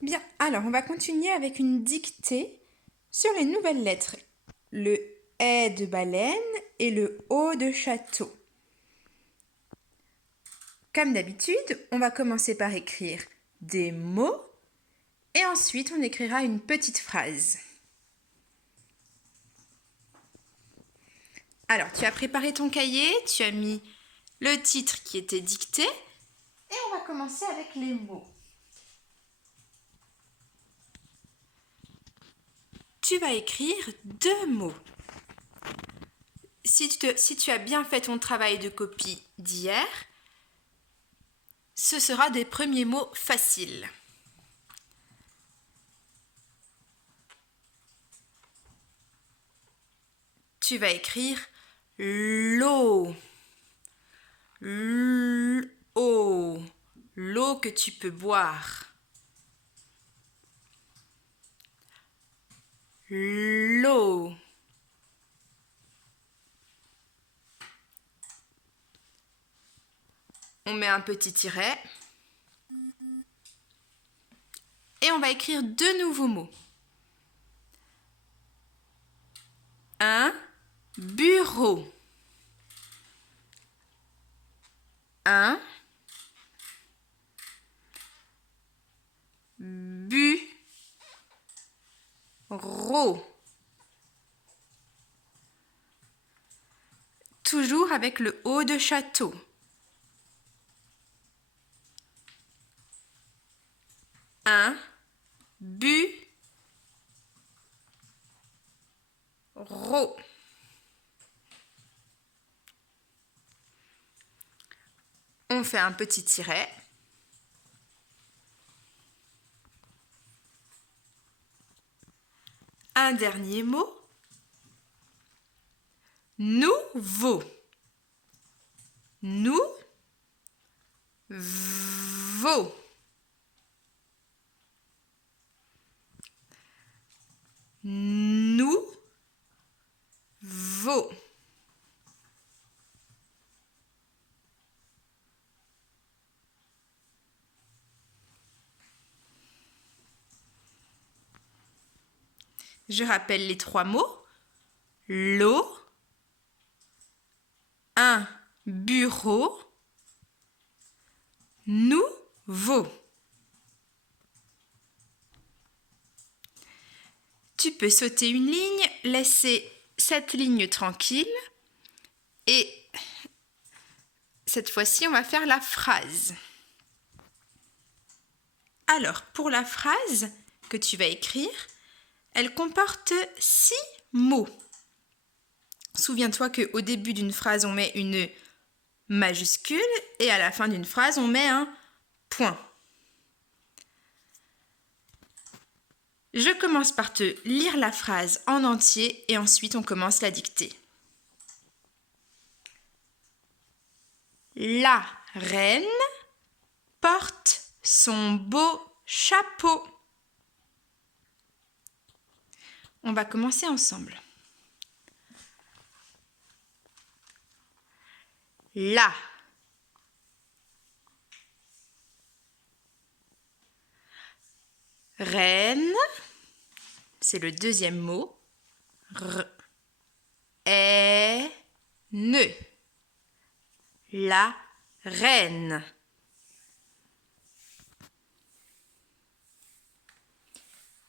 Bien, alors on va continuer avec une dictée sur les nouvelles lettres. Le E de baleine et le O de château. Comme d'habitude, on va commencer par écrire des mots et ensuite on écrira une petite phrase. Alors, tu as préparé ton cahier, tu as mis le titre qui était dicté et on va commencer avec les mots. Tu vas écrire 2 mots. Si tu as bien fait ton travail de copie d'hier, ce sera des premiers mots faciles. Tu vas écrire l'eau. L'eau. L'eau que tu peux boire. L'eau. On met un petit tiret. Et on va écrire 2 nouveaux mots. Un bureau. Un bureau. Toujours avec le O de château. Un bureau. On fait un petit tiret. Un dernier mot. Nouveau. Nouveau. Nouveau. Je rappelle les 3 mots. L'eau, un bureau, nouveau. Tu peux sauter une ligne, laisser cette ligne tranquille et cette fois-ci, on va faire la phrase. Alors, pour la phrase que tu vas écrire, elle comporte 6 mots. Souviens-toi qu'au début d'une phrase, on met une majuscule et à la fin d'une phrase, on met un point. Je commence par te lire la phrase en entier et ensuite on commence la dictée. La reine porte son beau chapeau. On va commencer ensemble. La reine, c'est le deuxième mot. Ne. La reine.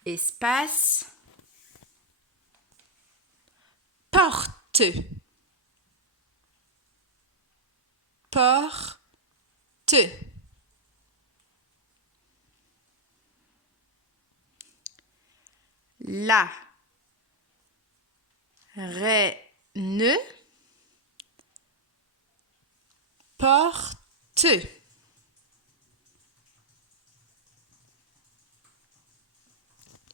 Espace. Porte. Porte. La reine porte.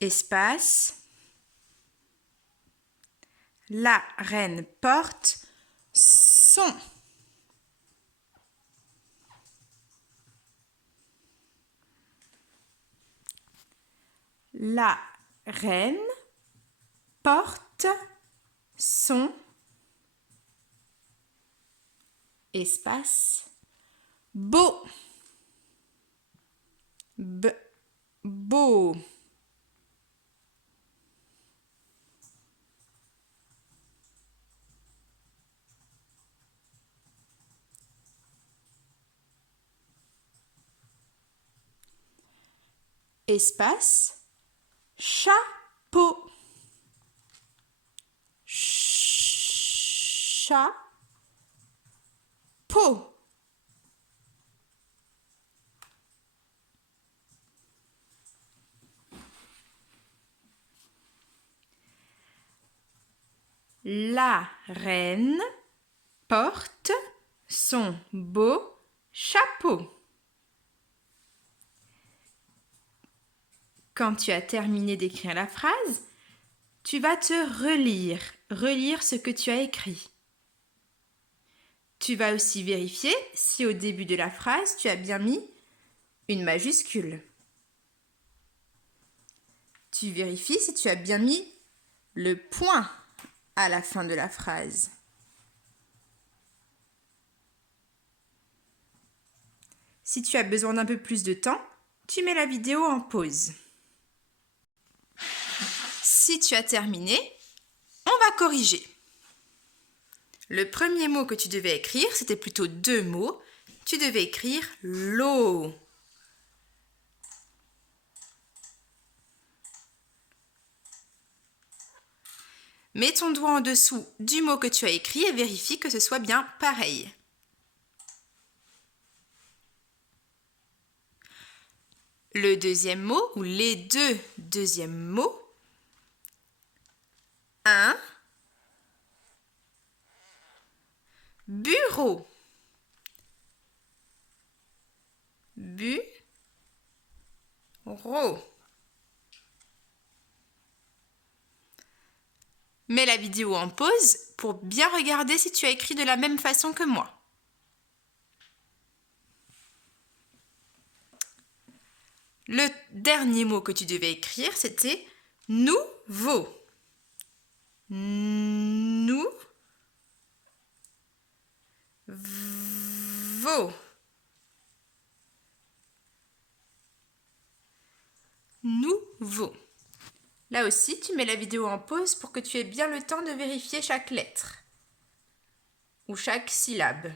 Espace. La reine porte son. La reine porte son. Espace. Beau. Beau. beau. Espace, chapeau. Chapeau. La reine porte son beau chapeau. Quand tu as terminé d'écrire la phrase, tu vas te relire ce que tu as écrit. Tu vas aussi vérifier si au début de la phrase, tu as bien mis une majuscule. Tu vérifies si tu as bien mis le point à la fin de la phrase. Si tu as besoin d'un peu plus de temps, tu mets la vidéo en pause. Si tu as terminé, on va corriger. Le premier mot que tu devais écrire, c'était plutôt 2 mots. Tu devais écrire l'eau. Mets ton doigt en dessous du mot que tu as écrit et vérifie que ce soit bien pareil. Le deuxième mot, ou les 2 deuxièmes mots, un bureau. Bureau. Mets la vidéo en pause pour bien regarder si tu as écrit de la même façon que moi. Le dernier mot que tu devais écrire, c'était nouveau. Nouveau. Nouveau. Là aussi, tu mets la vidéo en pause pour que tu aies bien le temps de vérifier chaque lettre ou chaque syllabe.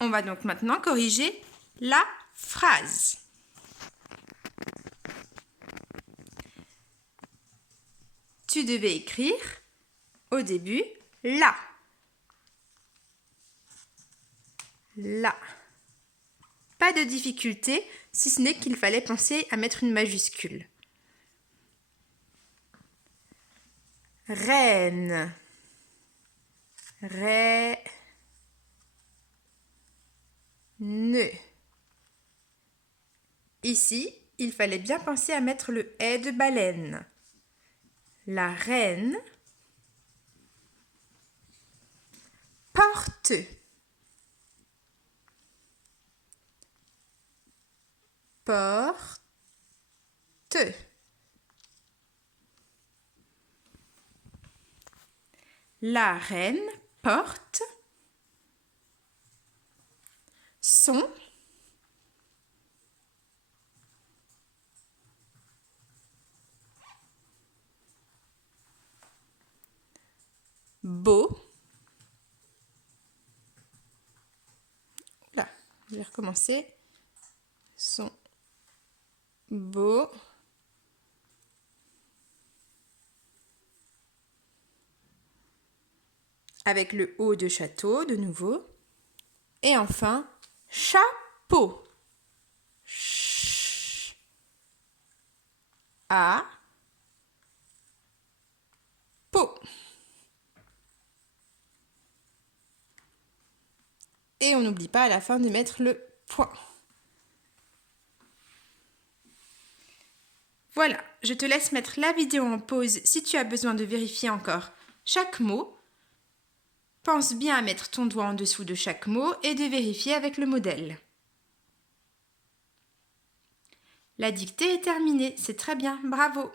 On va donc maintenant corriger la phrase. Tu devais écrire au début la. La. Pas de difficulté, si ce n'est qu'il fallait penser à mettre une majuscule. Reine. Reine. Ici, il fallait bien penser à mettre le « est » de baleine. La reine porte. Porte. La reine porte son beau. Là, je vais recommencer. Son beau avec le haut de château de nouveau. Et enfin, chapeau. Peau. Et on n'oublie pas à la fin de mettre le point. Voilà, je te laisse mettre la vidéo en pause si tu as besoin de vérifier encore chaque mot. Pense bien à mettre ton doigt en dessous de chaque mot et de vérifier avec le modèle. La dictée est terminée, c'est très bien, bravo!